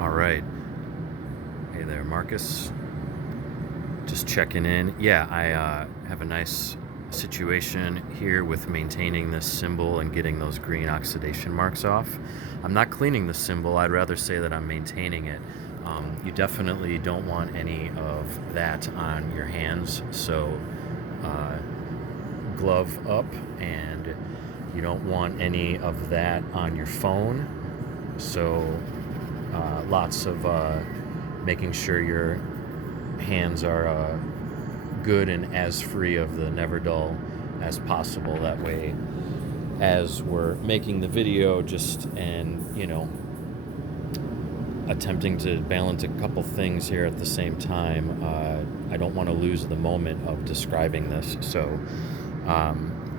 All right. Hey there, Marcus. Just checking in. Yeah, I have a nice situation here with maintaining this cymbal and getting those green oxidation marks off. I'm not cleaning the cymbal. I'd rather say that I'm maintaining it. You definitely don't want any of that on your hands, so uh, glove up, and you don't want any of that on your phone. So lots of making sure your hands are good and as free of the never dull as possible. That way, as we're making the video, attempting to balance a couple things here at the same time, I don't want to lose the moment of describing this. So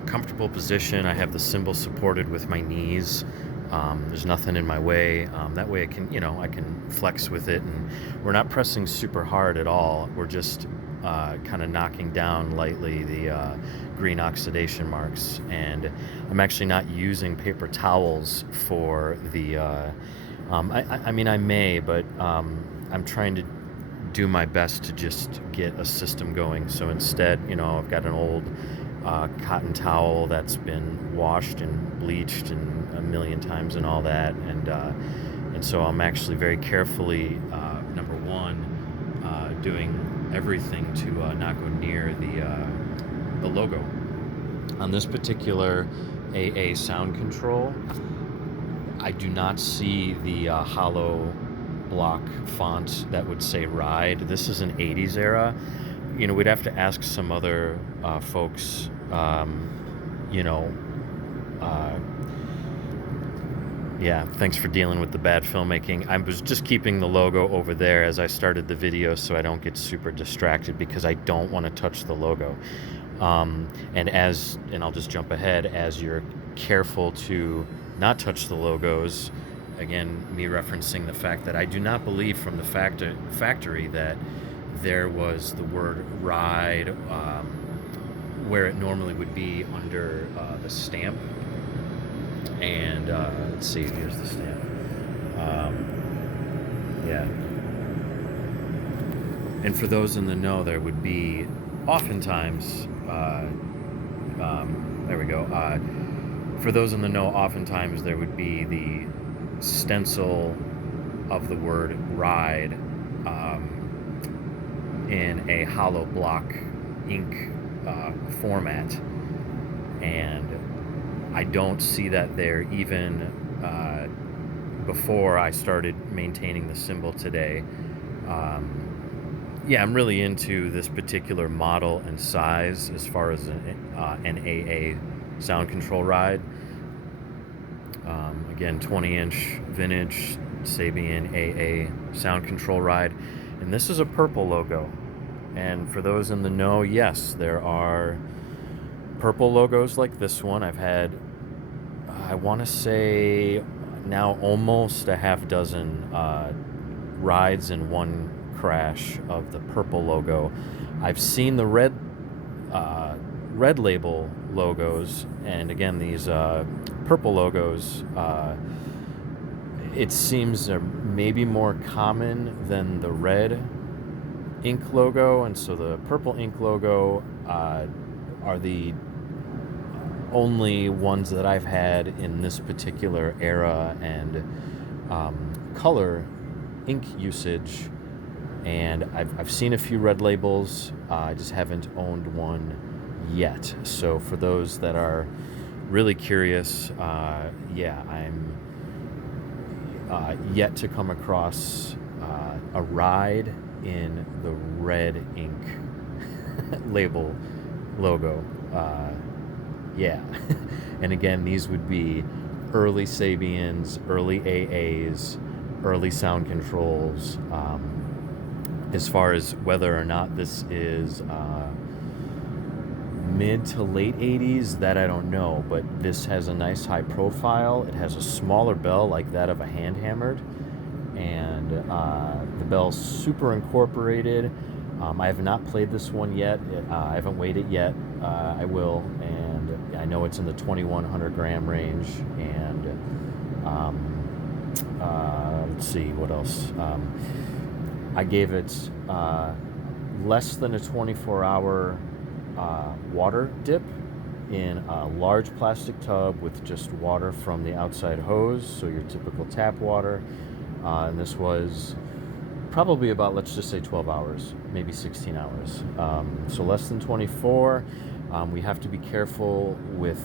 comfortable position. I have the cymbal supported with my knees. There's nothing in my way. That way I can flex with it, and we're not pressing super hard at all. We're just kind of knocking down lightly the green oxidation marks. And I'm actually not using paper towels for the, I may, but I'm trying to do my best to just get a system going. So instead, I've got an old cotton towel that's been washed and bleached and a million times and all that, and so I'm actually very carefully, number one, doing everything to not go near the logo. On this particular AA sound control, I do not see the hollow block font that would say Ride. This is an 80s era. We'd have to ask some other folks, yeah, thanks for dealing with the bad filmmaking. I was just keeping the logo over there as I started the video so I don't get super distracted, because I don't want to touch the logo. And I'll just jump ahead, as you're careful to not touch the logos, again, me referencing the fact that I do not believe from the factory that there was the word Ride where it normally would be under the stamp. And let's see, here's the stamp. Yeah. And for those in the know, there would be oftentimes, there we go. For those in the know, oftentimes there would be the stencil of the word Ride in a hollow block ink format, and I don't see that there even before I started maintaining the cymbal today. I'm really into this particular model and size as far as an AA sound control ride. Again, 20-inch vintage Sabian AA sound control ride, and this is a purple logo. And for those in the know, yes, there are purple logos like this one. I've had, I want to say now almost a half dozen rides in one crash of the purple logo. I've seen the red label logos, and again, these purple logos, it seems are maybe more common than the red ink logo, and so the purple ink logo are the only ones that I've had in this particular era and color ink usage. And I've seen a few red labels. I just haven't owned one yet. So for those that are really curious, I'm yet to come across a ride in the red ink label logo. And again, these would be early Sabians, early AAs, early sound controls. As far as whether or not this is mid to late 80s, that I don't know, but this has a nice high profile. It has a smaller bell like that of a hand hammered, and the bell's super incorporated. I have not played this one yet. I haven't weighed it yet. I will, and I know it's in the 2,100 gram range, and let's see, what else? I gave it less than a 24-hour water dip in a large plastic tub with just water from the outside hose, so your typical tap water. And this was probably about, let's just say 12 hours, maybe 16 hours. So less than 24. We have to be careful with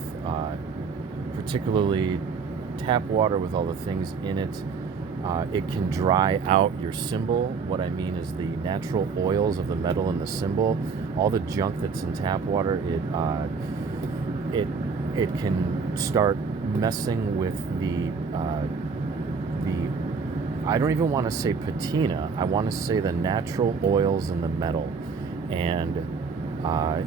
particularly tap water with all the things in it. It can dry out your cymbal. What I mean is the natural oils of the metal in the cymbal, all the junk that's in tap water, it can start messing with the I don't even want to say patina. I want to say the natural oils in the metal. And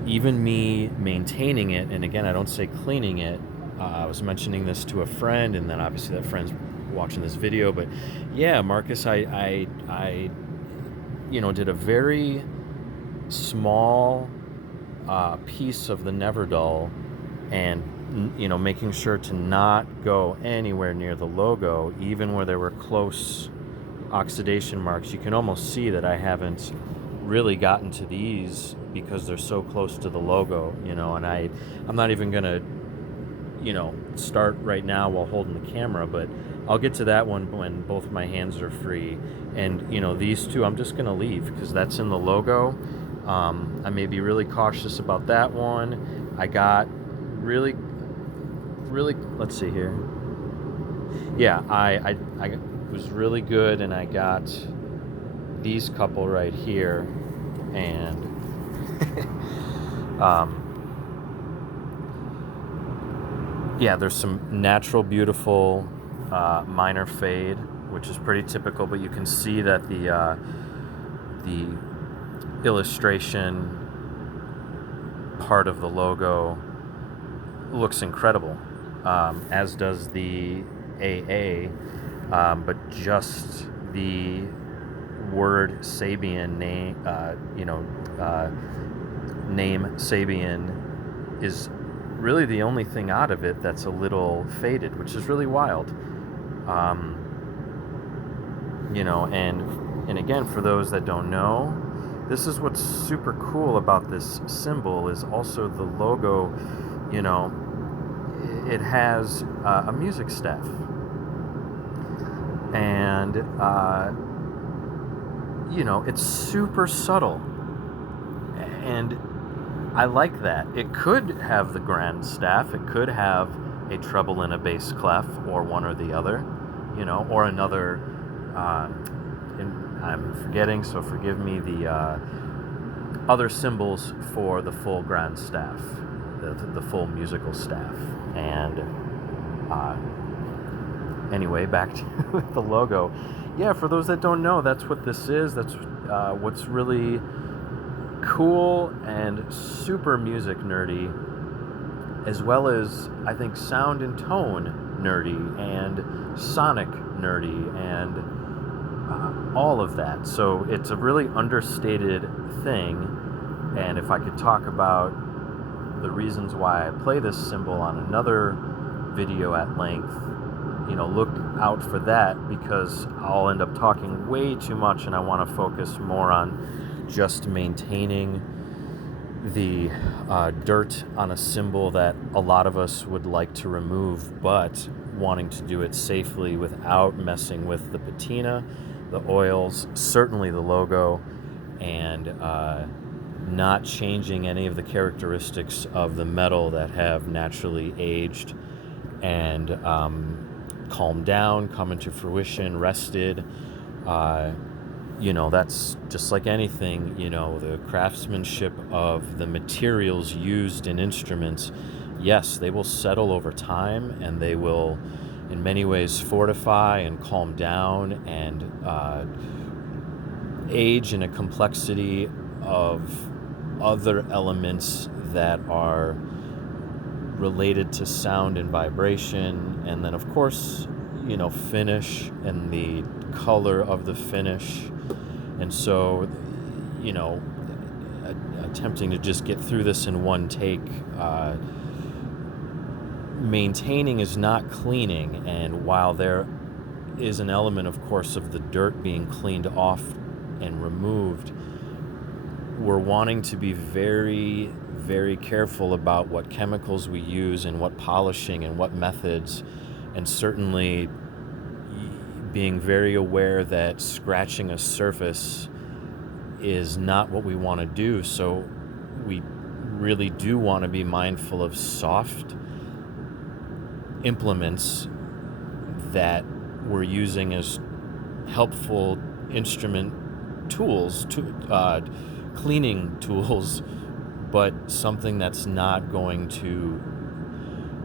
even me maintaining it, and again, I don't say cleaning it. I was mentioning this to a friend, and then obviously that friend's watching this video. But yeah, Marcus, I did a very small piece of the Neverdull, and making sure to not go anywhere near the logo, even where there were close oxidation marks. You can almost see that I haven't really gotten to these because they're so close to the logo, and I'm not even gonna start right now while holding the camera, but I'll get to that one when both my hands are free. And these two I'm just gonna leave because that's in the logo. I may be really cautious about that one. I got really, let's see here. Yeah, I was really good, and I got these couple right here, and yeah, there's some natural, beautiful minor fade, which is pretty typical, but you can see that the illustration part of the logo looks incredible, as does the AA, but just the word Sabian name, name Sabian is really the only thing out of it that's a little faded, which is really wild. And again, for those that don't know, this is what's super cool about this cymbal is also the logo. It has a music staff, and it's super subtle, and I like that. It could have the grand staff, it could have a treble and a bass clef, or one or the other, or another, and I'm forgetting, so forgive me, the other cymbals for the full grand staff, the full musical staff. And anyway, back to the logo. Yeah, for those that don't know, that's what this is. That's what's really cool and super music nerdy, as well as I think sound and tone nerdy and sonic nerdy and all of that. So it's a really understated thing. And if I could talk about the reasons why I play this cymbal on another video at length, look out for that, because I'll end up talking way too much, and I want to focus more on just maintaining the dirt on a cymbal that a lot of us would like to remove, but wanting to do it safely without messing with the patina, the oils, certainly the logo, and not changing any of the characteristics of the metal that have naturally aged and calmed down, come into fruition, rested. That's just like anything, the craftsmanship of the materials used in instruments. Yes, they will settle over time, and they will in many ways fortify and calm down and age in a complexity of other elements that are related to sound and vibration, and then of course finish and the color of the finish. And so attempting to just get through this in one take, maintaining is not cleaning. And while there is an element, of course, of the dirt being cleaned off and removed. We're wanting to be very, very careful about what chemicals we use and what polishing and what methods, and certainly being very aware that scratching a surface is not what we want to do. So we really do want to be mindful of soft implements that we're using as helpful instrument tools, cleaning tools, but something that's not going to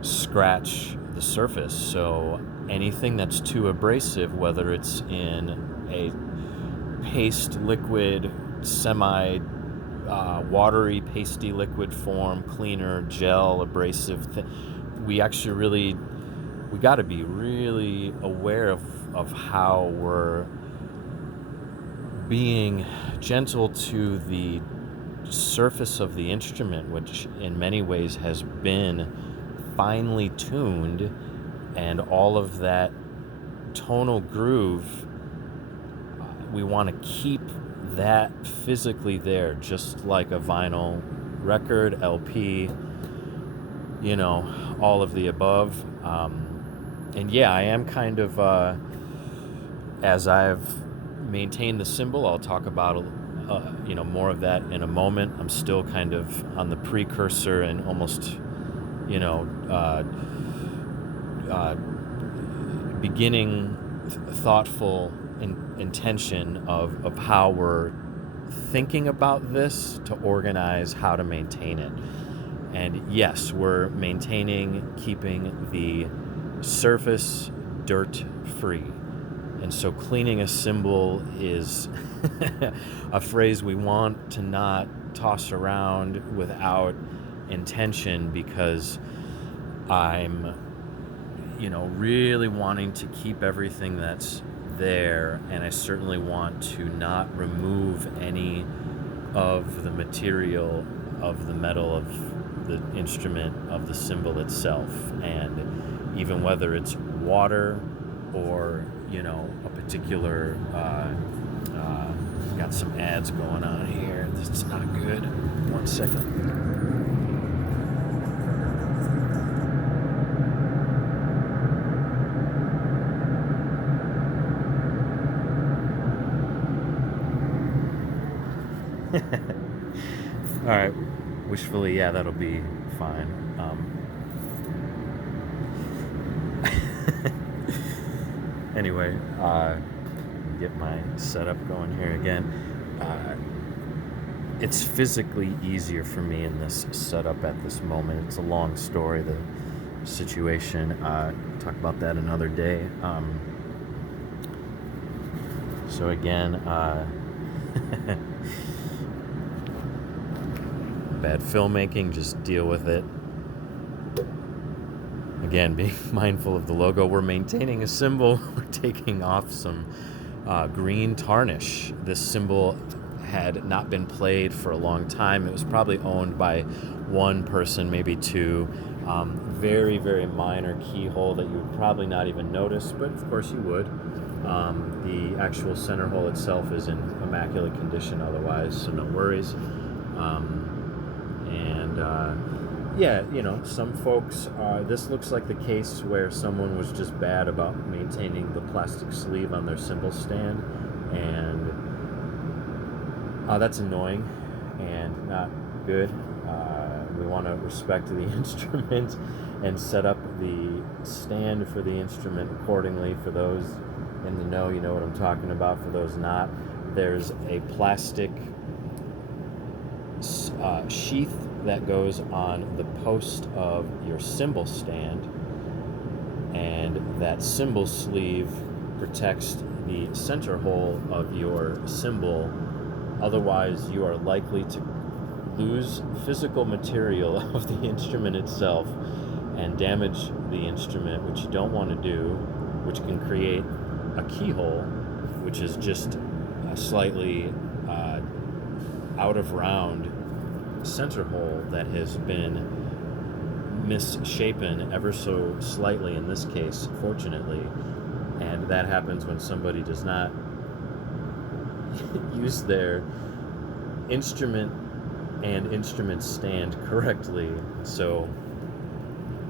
scratch the surface. So anything that's too abrasive, whether it's in a paste liquid, semi watery pasty liquid form, cleaner, gel, abrasive, we got to be really aware of how we're being gentle to the surface of the instrument, which in many ways has been finely tuned, and all of that tonal groove, we want to keep that physically there, just like a vinyl record, LP, all of the above. And yeah, I am kind of, as I've maintained the cymbal, I'll talk about more of that in a moment. I'm still kind of on the precursor and almost beginning thoughtful intention of how we're thinking about this to organize how to maintain it. And yes, we're keeping the surface dirt free. And so cleaning a cymbal is a phrase we want to not toss around without intention, because I'm really wanting to keep everything that's there, and I certainly want to not remove any of the material of the metal of the instrument, of the cymbal itself. And even whether it's water or a particular got some ads going on here. This is not good. 1 second. All right, wishfully, yeah, that'll be fine. Anyway, get my setup going here again. It's physically easier for me in this setup at this moment. It's a long story, the situation. Talk about that another day. So again, bad filmmaking, just deal with it. Again, being mindful of the logo. We're maintaining a cymbal. We're taking off some green tarnish. This cymbal had not been played for a long time. It was probably owned by one person, maybe two. Very, very minor keyhole that you would probably not even notice, but of course you would. The actual center hole itself is in immaculate condition otherwise, so no worries. Yeah, some folks, this looks like the case where someone was just bad about maintaining the plastic sleeve on their cymbal stand, and that's annoying and not good. We want to respect the instrument and set up the stand for the instrument accordingly. For those in the know, you know what I'm talking about. For those not, there's a plastic sheath that goes on the post of your cymbal stand, and that cymbal sleeve protects the center hole of your cymbal. Otherwise, you are likely to lose physical material of the instrument itself and damage the instrument, which you don't want to do, which can create a keyhole, which is just a slightly out of round center hole that has been misshapen ever so slightly in this case, fortunately, And that happens when somebody does not use their instrument and instrument stand correctly. So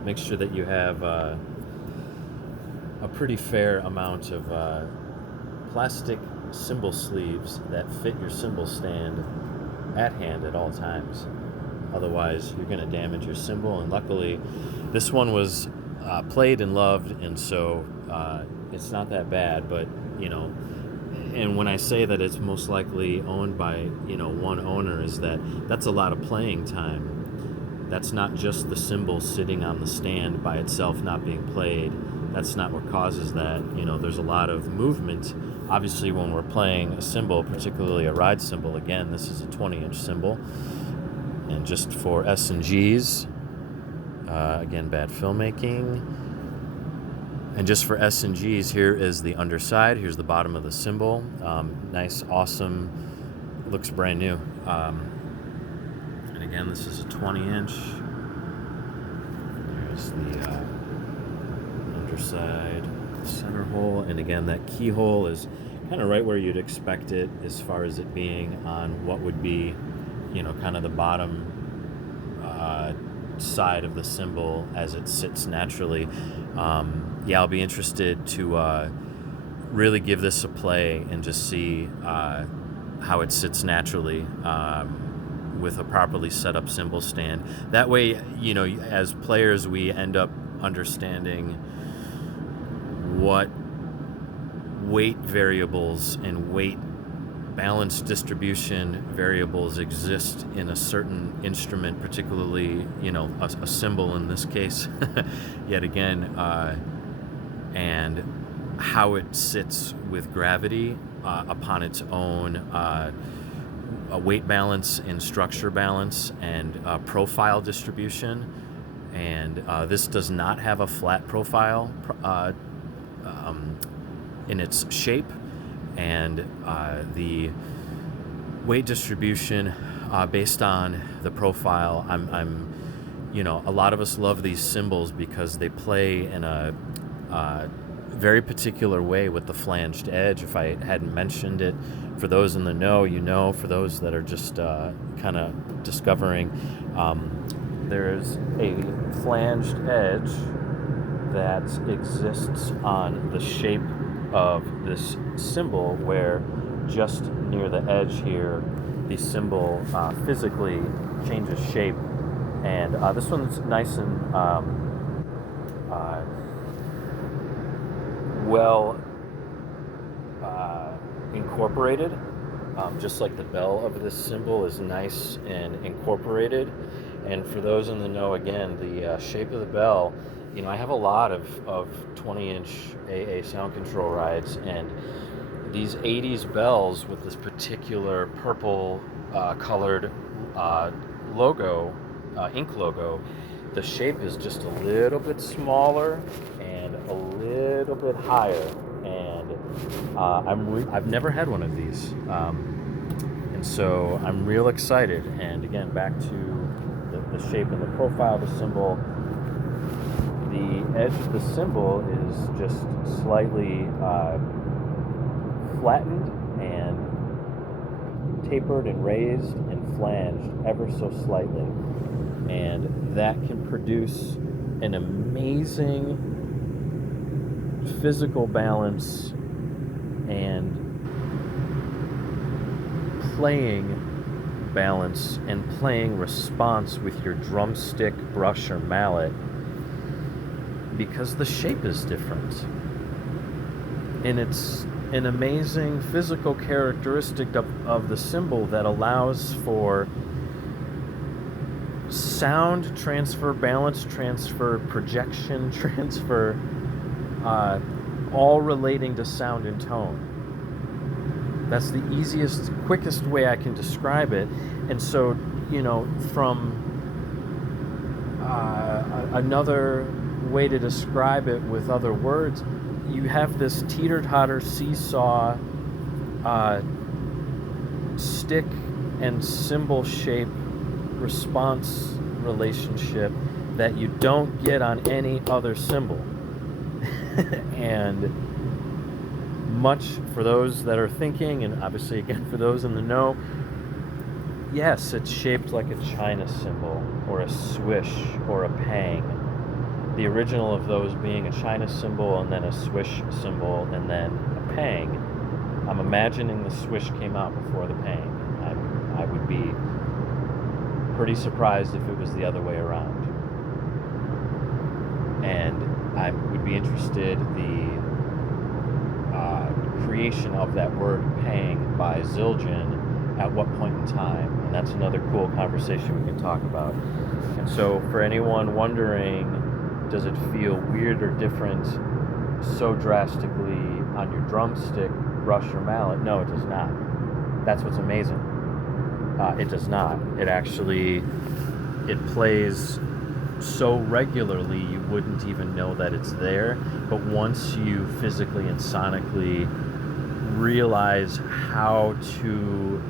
make sure that you have a pretty fair amount of plastic cymbal sleeves that fit your cymbal stand at hand at all times. Otherwise, you're going to damage your cymbal. And luckily, this one was played and loved, and so it's not that bad. But and when I say that it's most likely owned by one owner, is that's a lot of playing time. That's not just the cymbal sitting on the stand by itself not being played. That's not what causes that. There's a lot of movement. Obviously, when we're playing a cymbal, particularly a ride cymbal, again, this is a 20-inch cymbal. And just for S&Gs, again, bad filmmaking. And just for S&Gs, here is the underside. Here's the bottom of the cymbal. Nice, awesome, looks brand new. And again, this is a 20-inch. There's the underside center hole. And again, that keyhole is kind of right where you'd expect it as far as it being on what would be kind of the bottom side of the cymbal as it sits naturally. I'll be interested to really give this a play and just see how it sits naturally with a properly set up cymbal stand. That way, as players, we end up understanding what weight variables and weight balance distribution variables exist in a certain instrument, particularly a cymbal in this case yet again, and how it sits with gravity upon its own a weight balance and structure balance and profile distribution. And this does not have a flat profile in its shape. And the weight distribution based on the profile, I'm a lot of us love these cymbals because they play in a very particular way with the flanged edge. If I hadn't mentioned it, for those in the know, for those that are just kind of discovering, there's a flanged edge that exists on the shape of this cymbal, where just near the edge here, the cymbal physically changes shape. And this one's nice and well incorporated, just like the bell of this cymbal is nice and incorporated. And for those in the know, again, the shape of the bell, I have a lot of 20-inch AA sound control rides, and these 80s bells with this particular purple colored logo, ink logo, the shape is just a little bit smaller and a little bit higher. And I've never had one of these, and so I'm real excited. And again, back to the shape and the profile of the cymbal. The edge of the cymbal is just slightly flattened and tapered and raised and flanged ever so slightly. And that can produce an amazing physical balance and playing balance and playing response with your drumstick, brush, or mallet, because the shape is different. And it's an amazing physical characteristic of the cymbal that allows for sound transfer, balance transfer, projection transfer, all relating to sound and tone. That's the easiest, quickest way I can describe it. And so, from another way to describe it with other words, you have this teeter-totter seesaw stick and cymbal shape response relationship that you don't get on any other cymbal. And much for those that are thinking, and obviously again for those in the know, yes, it's shaped like a China cymbal or a swish or a pang. The original of those being a China cymbal and then a swish cymbal and then a pang. I'm imagining the swish came out before the pang. I would be pretty surprised if it was the other way around. And I would be interested the creation of that word pang by Zildjian at what point in time, and that's another cool conversation we can talk about. And so for anyone wondering, does it feel weird or different so drastically on your drumstick, brush, or mallet? No, it does not. That's what's amazing. It does not. It plays so regularly you wouldn't even know that it's there, but once you physically and sonically realize how to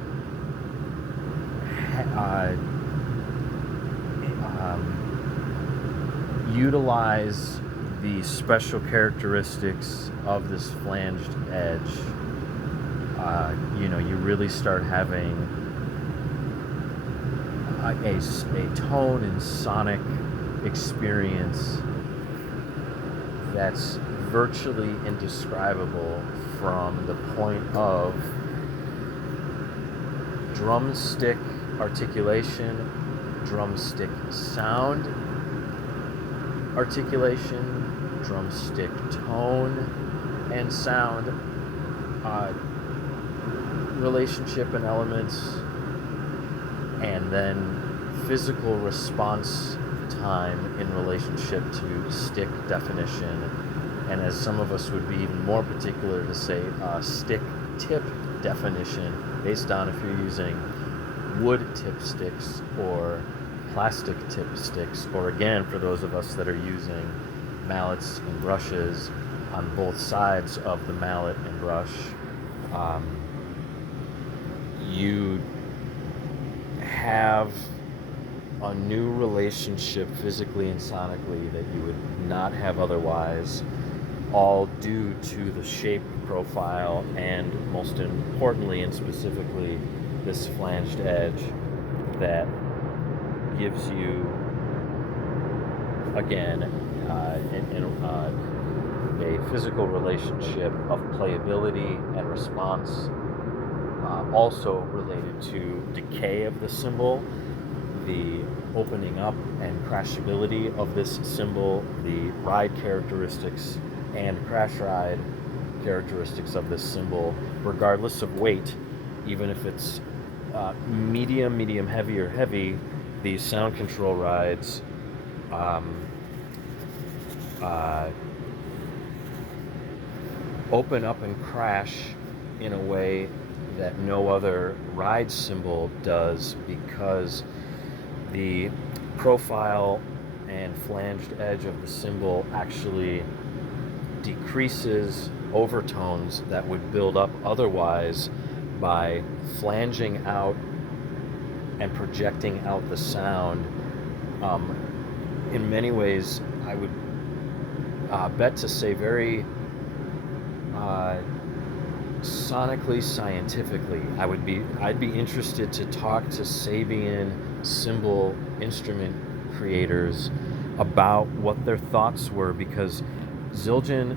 utilize the special characteristics of this flanged edge, you really start having a tone and sonic experience that's virtually indescribable from the point of drumstick articulation, drumstick sound articulation, drumstick tone and sound relationship and elements, and then physical response time in relationship to stick definition, and as some of us would be even more particular to say stick tip definition, based on if you're using wood tip sticks or plastic tip sticks, or again for those of us that are using mallets and brushes on both sides of the mallet and brush, you have a new relationship physically and sonically that you would not have otherwise, all due to the shape profile and most importantly and specifically this flanged edge that gives you, again, a physical relationship of playability and response, also related to decay of the cymbal, the opening up and crashability of this cymbal, the ride characteristics and crash ride characteristics of this cymbal, regardless of weight, even if it's medium heavy, or heavy. These sound control rides open up and crash in a way that no other ride cymbal does, because the profile and flanged edge of the cymbal actually decreases overtones that would build up otherwise by flanging out and projecting out the sound. In many ways, I would bet to say very sonically, scientifically. I'd be interested to talk to Sabian cymbal instrument creators about what their thoughts were, because Zildjian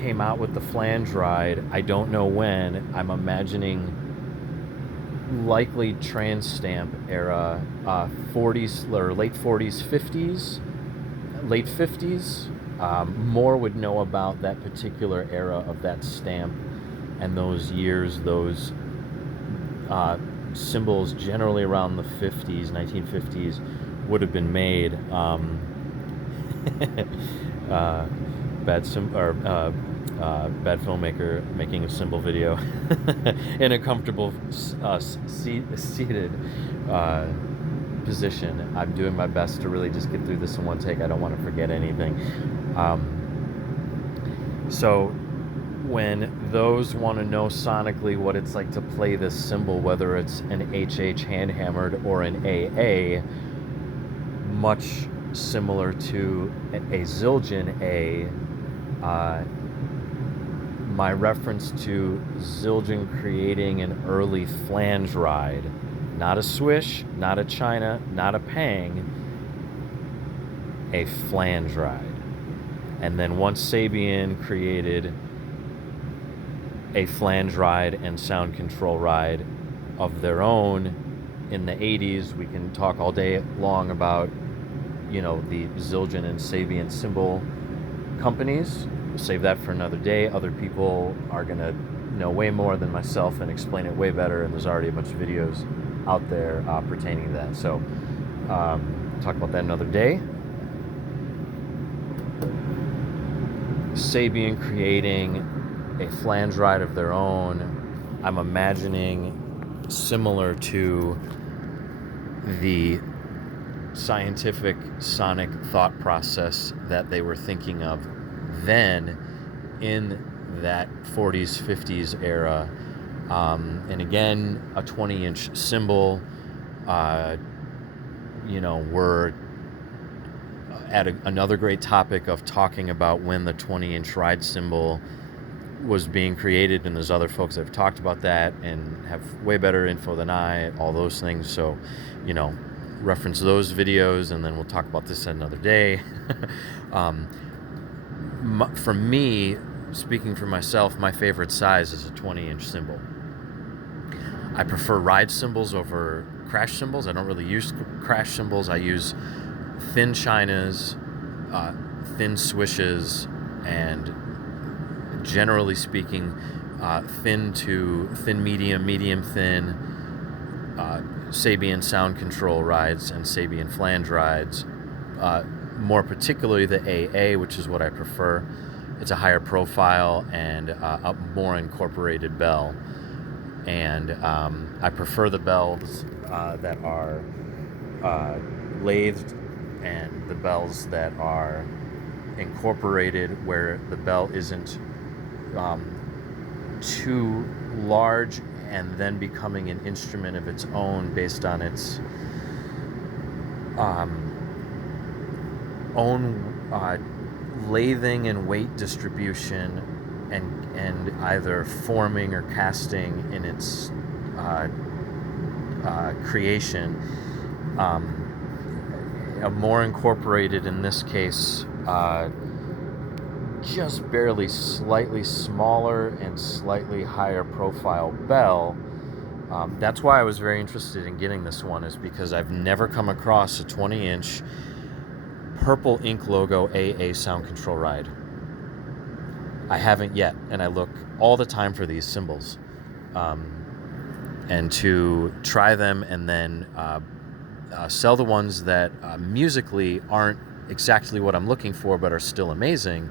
came out with the flange ride, I don't know when. I'm imagining likely trans stamp era, 40s or late 40s, 50s, late 50s. More would know about that particular era of that stamp and those years, those cymbals generally around the 50s, 1950s would have been made. Bad filmmaker making a cymbal video in a comfortable seated position. I'm doing my best to really just get through this in one take. I don't want to forget anything. So when those want to know sonically what it's like to play this cymbal, whether it's an HH hand hammered or an AA, much similar to a Zildjian A, my reference to Zildjian creating an early flange ride, not a swish, not a china, not a pang, a flange ride. And then once Sabian created a flange ride and sound control ride of their own in the 80s, we can talk all day long about, the Zildjian and Sabian cymbal companies. We'll save that for another day. Other people are going to know way more than myself and explain it way better, and there's already a bunch of videos out there pertaining to that. So talk about that another day. Sabian creating a flange ride of their own, I'm imagining similar to the scientific sonic thought process that they were thinking of then in that 40s, 50s era. And again, a 20-inch cymbal, we're at another great topic of talking about when the 20-inch ride cymbal was being created, and there's other folks that have talked about that and have way better info than I, all those things. So, reference those videos, and then we'll talk about this another day. For me, speaking for myself, my favorite size is a 20-inch cymbal. I prefer ride cymbals over crash cymbals. I don't really use crash cymbals. I use thin chinas, thin swishes, and generally speaking, thin to thin medium, medium thin, Sabian sound control rides and Sabian flange rides. More particularly the AA, which is what I prefer. It's a higher profile and a more incorporated bell. And I prefer the bells that are lathed and the bells that are incorporated, where the bell isn't too large and then becoming an instrument of its own based on its own lathing and weight distribution and either forming or casting in its creation. A more incorporated, in this case, just barely slightly smaller and slightly higher profile bell. That's why I was very interested in getting this one, is because I've never come across a 20-inch purple ink logo AA sound control ride. I haven't yet, and I look all the time for these cymbals. And to try them and then sell the ones that musically aren't exactly what I'm looking for but are still amazing.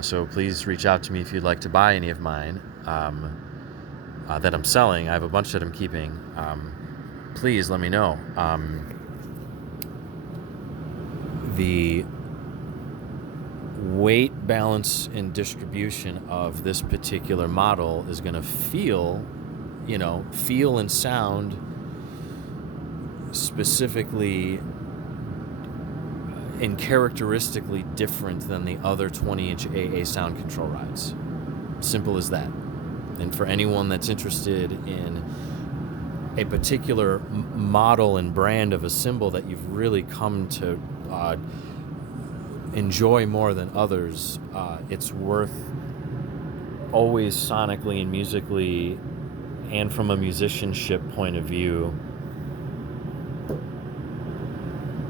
So please reach out to me if you'd like to buy any of mine that I'm selling. I have a bunch that I'm keeping. Please let me know. The weight, balance, and distribution of this particular model is going to feel and sound specifically and characteristically different than the other 20-inch AA sound control rides. Simple as that. And for anyone that's interested in a particular model and brand of a cymbal that you've really come to enjoy more than others, it's worth always sonically and musically and from a musicianship point of view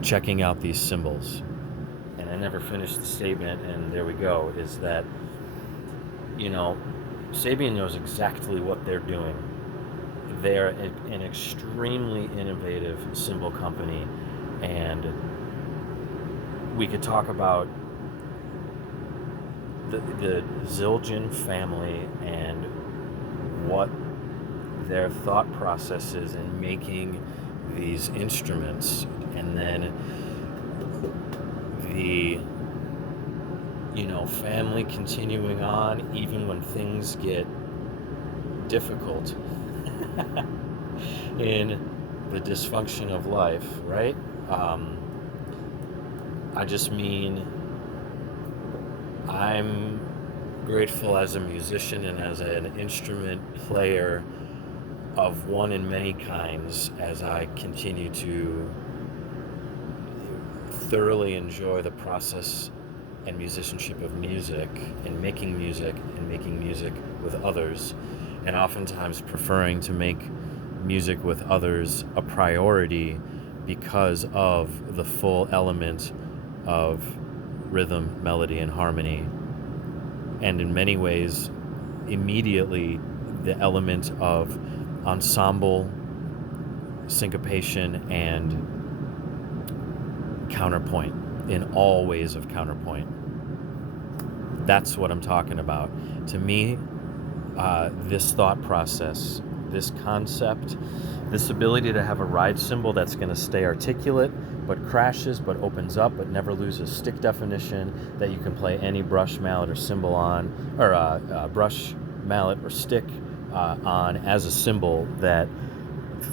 checking out these cymbals. And I never finished the statement, and there we go, is that Sabian knows exactly what they're doing. They're an extremely innovative cymbal company, and we could talk about the Zildjian family and what their thought process is in making these instruments, and then the family continuing on even when things get difficult in the dysfunction of life, right? I just mean, I'm Grateful as a musician and as an instrument player of one and many kinds as I continue to thoroughly enjoy the process and musicianship of music and making music with others, and oftentimes preferring to make music with others a priority because of the full element of rhythm, melody, and harmony. And in many ways, immediately the element of ensemble, syncopation, and counterpoint in all ways of counterpoint. That's what I'm talking about. To me, this thought process, this concept, this ability to have a ride cymbal that's going to stay articulate, but crashes, but opens up, but never loses stick definition, that you can play any brush, mallet, or cymbal on, or brush, mallet, or stick on as a cymbal that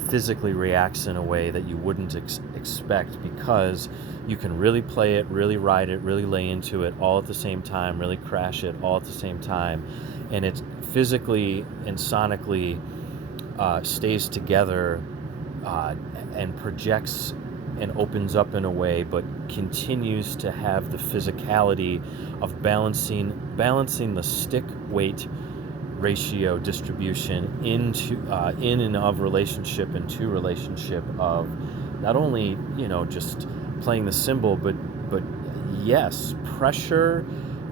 physically reacts in a way that you wouldn't expect, because you can really play it, really ride it, really lay into it all at the same time, really crash it all at the same time, and it physically and sonically stays together and projects and opens up in a way, but continues to have the physicality of balancing the stick weight ratio distribution into in and of relationship and to relationship of not only just playing the cymbal, but yes, pressure,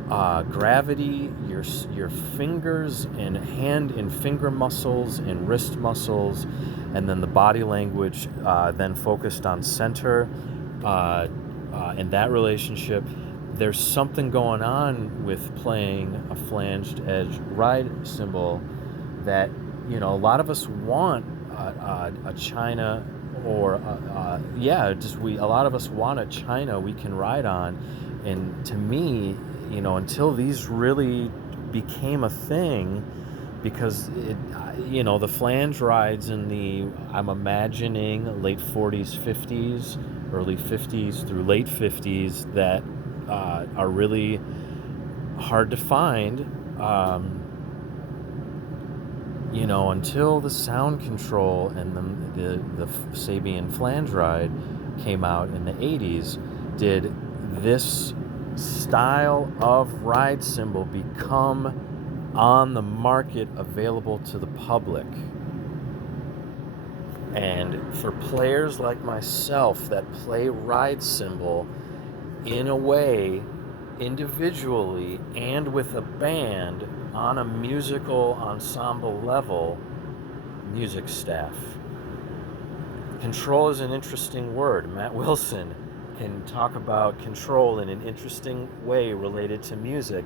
gravity, your fingers and hand and finger muscles and wrist muscles, and then the body language then focused on center and that relationship. There's something going on with playing a flanged edge ride cymbal that a lot of us want a China, or a lot of us want a China we can ride on. And to me, until these really became a thing, because the flange rides in the, I'm imagining, late 40s, 50s, early 50s through late 50s, that are really hard to find, until the sound control and the Sabian flange ride came out in the 80s, did this style of ride cymbal become on the market, available to the public. And for players like myself that play ride cymbal in a way, individually and with a band on a musical ensemble level, music staff. Control is an interesting word. Matt Wilson can talk about control in an interesting way related to music,